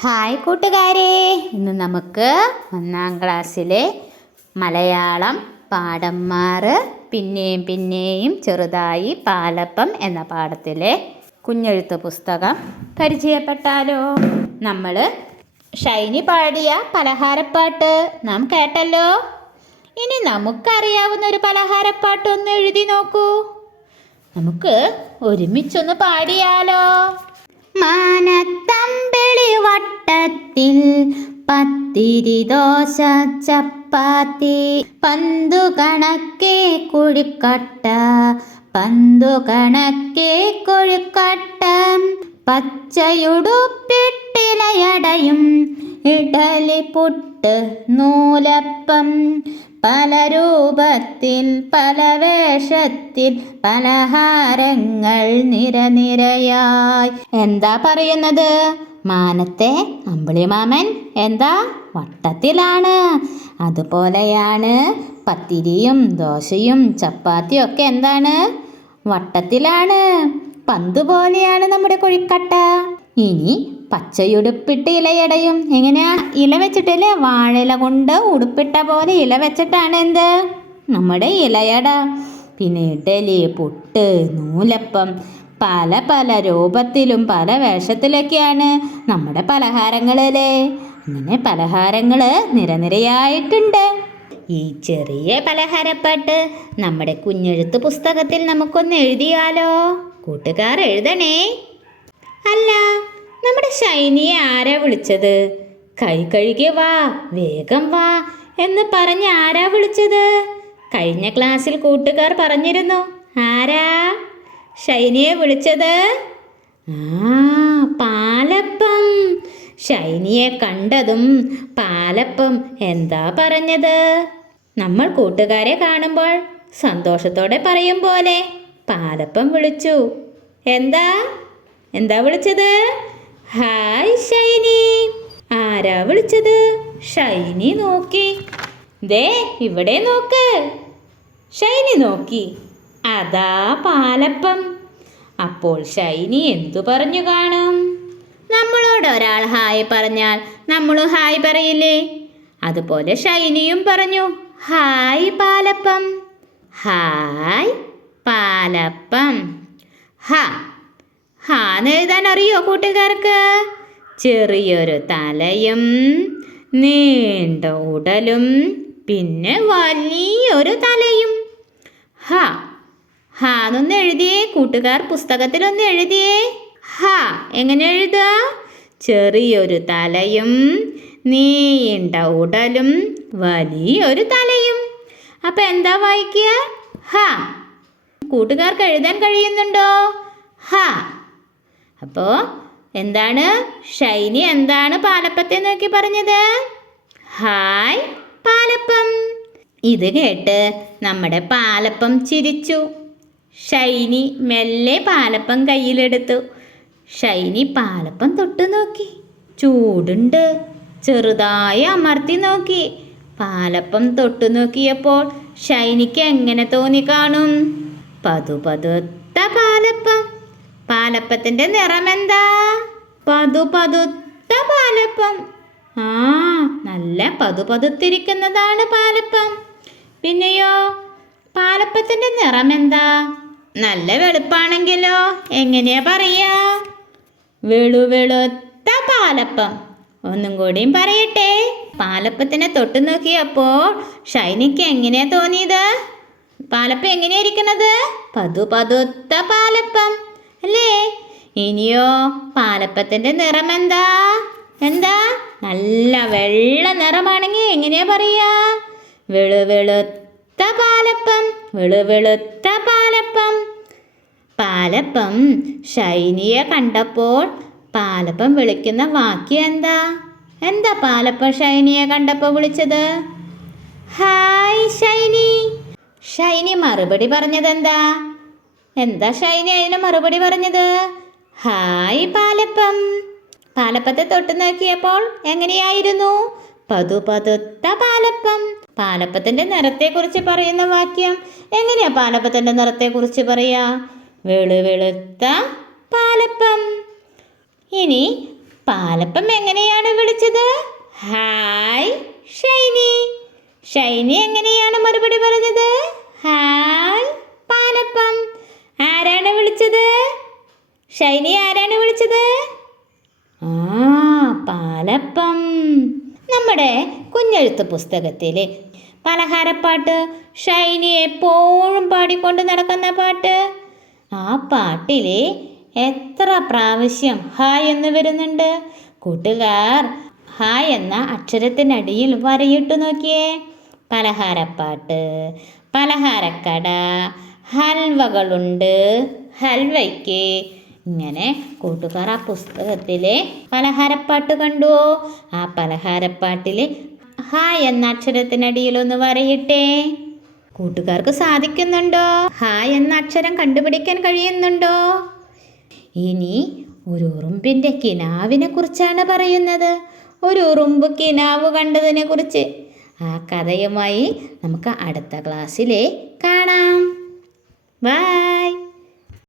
Hi കൂട്ടുകാരെ, ഇന്ന് നമുക്ക് 1-ാം ക്ലാസ്സിലെ മലയാളം പാഠം 6 പിന്നെയും പിന്നെയും ചെറുതായി പാലപ്പം എന്ന പാഠത്തിലെ കുഞ്ഞെഴുത്ത് പുസ്തകം പരിചയപ്പെട്ടാലോ? നമ്മൾ ഷൈനി പാടിയ പലഹാരപ്പാട്ട് നാം കേട്ടല്ലോ. ഇനി നമുക്കറിയാവുന്നൊരു പലഹാരപ്പാട്ട് ഒന്ന് എഴുതി നോക്കൂ. നമുക്ക് ഒരുമിച്ചൊന്ന് പാടിയാലോ? മാനത്തമ്പിളി വട്ടത്തിൽ പത്തിരി ദോശ ചപ്പാത്തി, പന്തു കണക്കെ കൊഴുക്കട്ട, പന്തു കണക്കെ കൊഴുക്കട്ട, പച്ചയുടുപ്പിട്ടിലയടയും ഇഡലി പുട്ട് നൂലപ്പം, പല രൂപത്തിൽ പല വേഷത്തിൽ പലഹാരങ്ങൾ നിരനിരയായി. എന്താ പറയുന്നത്? മാനത്തെ അമ്പിളിമാമൻ എന്താ വട്ടത്തിലാണ്. അതുപോലെയാണ് പത്തിരിയും ദോശയും ചപ്പാത്തിയും ഒക്കെ എന്താണ്? വട്ടത്തിലാണ്. പന്ത് പോലെയാണ് നമ്മുടെ കൊഴുക്കട്ട. ഇനി പച്ചയുടുപ്പിട്ട് ഇലയടയും. എങ്ങനെയാ? ഇല വെച്ചിട്ടല്ലേ? വാഴയില കൊണ്ട് ഉടുപ്പിട്ട പോലെ ഇല വെച്ചിട്ടാണ് എന്ത്? നമ്മുടെ ഇലയട. പിന്നെ ഇഡലി പുട്ട് നൂലപ്പം, പല പല രൂപത്തിലും പല വേഷത്തിലൊക്കെയാണ് നമ്മുടെ പലഹാരങ്ങളല്ലേ. അങ്ങനെ പലഹാരങ്ങൾ നിരനിരയായിട്ടുണ്ട്. ഈ ചെറിയ പലഹാരപ്പാട്ട് നമ്മുടെ കുഞ്ഞെഴുത്ത് പുസ്തകത്തിൽ നമുക്കൊന്ന് എഴുതിയാലോ? കൂട്ടുകാർ എഴുതണേ. അല്ല, നമ്മുടെ ഷൈനിയെ ആരാ വിളിച്ചത്? കൈ കഴുകി വാ, വേഗം വാ എന്ന് പറഞ്ഞ് ആരാ വിളിച്ചത്? കഴിഞ്ഞ ക്ലാസ്സിൽ കൂട്ടുകാർ പറഞ്ഞിരുന്നു. ആരാ ഷൈനിയെ വിളിച്ചത്? പാലപ്പം. ഷൈനിയെ കണ്ടതും പാലപ്പം എന്താ പറഞ്ഞത്? നമ്മൾ കൂട്ടുകാരെ കാണുമ്പോൾ സന്തോഷത്തോടെ പറയും പോലെ പാലപ്പം വിളിച്ചു. എന്താ വിളിച്ചത്? ഹായ് ഷൈനി. ആരാ വിളിച്ചത്? ഷൈനി നോക്കി. ദേ ഇവിടെ നോക്ക്. ഷൈനി നോക്കി. അതാ പാലപ്പം. അപ്പോൾ ഷൈനി എന്തു പറഞ്ഞു കാണും? നമ്മളോട് ഒരാൾ ഹായ് പറഞ്ഞാൽ നമ്മളും ഹായ് പറയില്ലേ? അതുപോലെ ഷൈനിയും പറഞ്ഞു, ഹായ് പാലപ്പം. ഹായ് പാലപ്പം. ഹാന്ന് എഴുതാൻ അറിയോ കൂട്ടുകാർക്ക്? ചെറിയൊരു തലയും നീണ്ട ഉടലും പിന്നെ വലിയൊരു തലയും. ഹാന്നൊന്ന് എഴുതിയേ കൂട്ടുകാർ, പുസ്തകത്തിലൊന്ന് എഴുതിയേ. എങ്ങനെ എഴുതുക? ചെറിയൊരു തലയും നീണ്ട ഉടലും വലിയൊരു തലയും. അപ്പം എന്താ വായിക്കുക? കൂട്ടുകാർക്ക് എഴുതാൻ കഴിയുന്നുണ്ടോ? അപ്പോൾ എന്താണ് ഷൈനി എന്താണ് പാലപ്പത്തെ നോക്കി പറഞ്ഞത്? ഹായ് പാലപ്പം. ഇത് കേട്ട് നമ്മുടെ പാലപ്പം ചിരിച്ചു. ഷൈനി മെല്ലെ പാലപ്പം കയ്യിലെടുത്തു. ഷൈനി പാലപ്പം തൊട്ടു നോക്കി. ചൂടുണ്ട്. ചെറുതായി അമർത്തി നോക്കി. പാലപ്പം തൊട്ടു നോക്കിയപ്പോൾ ഷൈനിക്ക് എങ്ങനെ തോന്നി കാണും? പതുപതുത്ത പാലപ്പം. പാലപ്പത്തിൻ്റെ നിറമെന്താ? പതുപതുത്ത പാലപ്പം. നല്ല പതുപതുത്തിരിക്കുന്നതാണ് പാലപ്പം. പിന്നെയോ പാലപ്പത്തിൻ്റെ നിറമെന്താ? നല്ല വെളുപ്പാണെങ്കിലോ എങ്ങനെയാ പറയാ? വെളുവെളുത്ത പാലപ്പം. ഒന്നും കൂടിയും പറയട്ടെ. പാലപ്പത്തിനെ തൊട്ടു നോക്കിയപ്പോൾ ഷൈനിക്ക് എങ്ങനെയാ തോന്നിയത്? പാലപ്പം എങ്ങനെയാ ഇരിക്കുന്നത്? പതുപതുത്ത പാലപ്പം അല്ലേ? ഇനിയോ പാലപ്പത്തിൻ്റെ നിറം എന്താ? നല്ല വെള്ള നിറമാണെങ്കിൽ എങ്ങനെയാ പറയാ? വെളുവെളുത്ത പാലപ്പം. വെളുവെളുത്ത പാലപ്പം. പാലപ്പം ഷൈനിയെ കണ്ടപ്പോൾ പാലപ്പം വിളിക്കുന്ന വാക്യം എന്താ പാലപ്പം ഷൈനിയെ കണ്ടപ്പോൾ വിളിച്ചത്? ഹായ് ഷൈനി. ഷൈനി മറുപടി പറഞ്ഞത് എന്താ ഷൈനി അതിന് മറുപടി പറഞ്ഞത്? ഹായ് പാലപ്പം. പാലപ്പത്തെ തൊട്ടു നോക്കിയപ്പോൾ എങ്ങനെയായിരുന്നു? പതുപതുത്ത പാലപ്പം. പാലപ്പത്തിൻ്റെ നിറത്തെക്കുറിച്ച് പറയുന്ന വാക്യം എങ്ങനെയാ പാലപ്പത്തിൻ്റെ നിറത്തെക്കുറിച്ച് പറയാ? വെളുവെളുത്ത പാലപ്പം. ഇനി പാലപ്പം എങ്ങനെയാ ഷൈനി ആരാണ് വിളിച്ചത്? ആ, പാലപ്പം. നമ്മുടെ കുഞ്ഞെഴുത്ത് പുസ്തകത്തിലെ പലഹാരപ്പാട്ട് ഷൈനി എപ്പോഴും പാടിക്കൊണ്ട് നടക്കുന്ന പാട്ട്, ആ പാട്ടിലെ എത്ര പ്രാവശ്യം ഹായ് എന്ന് വരുന്നുണ്ട്? കൂട്ടുകാർ ഹായ് എന്ന അക്ഷരത്തിനടിയിൽ വരയിട്ടു നോക്കിയേ. പലഹാരപ്പാട്ട്, പലഹാരക്കട, ഹൽവകളുണ്ട്, ഹൽവയ്ക്ക്. ഇങ്ങനെ കൂട്ടുകാർ ആ പുസ്തകത്തിലെ പലഹാരപ്പാട്ട് കണ്ടുവോ? ആ പലഹാരപ്പാട്ടിൽ ഹായ് എന്ന അക്ഷരത്തിനടിയിൽ ഒന്ന് വരയിട്ടേ. കൂട്ടുകാർക്ക് സാധിക്കുന്നുണ്ടോ? ഹായ് എന്ന അക്ഷരം കണ്ടുപിടിക്കാൻ കഴിയുന്നുണ്ടോ? ഇനി ഒരു ഉറുമ്പിൻ്റെ കിനാവിനെ കുറിച്ചാണ് പറയുന്നത്. ഒരു ഉറുമ്പ് കിനാവ് കണ്ടതിനെ കുറിച്ച്. ആ കഥയുമായി നമുക്ക് അടുത്ത ക്ലാസ്സിൽ കാണാം. ബൈ.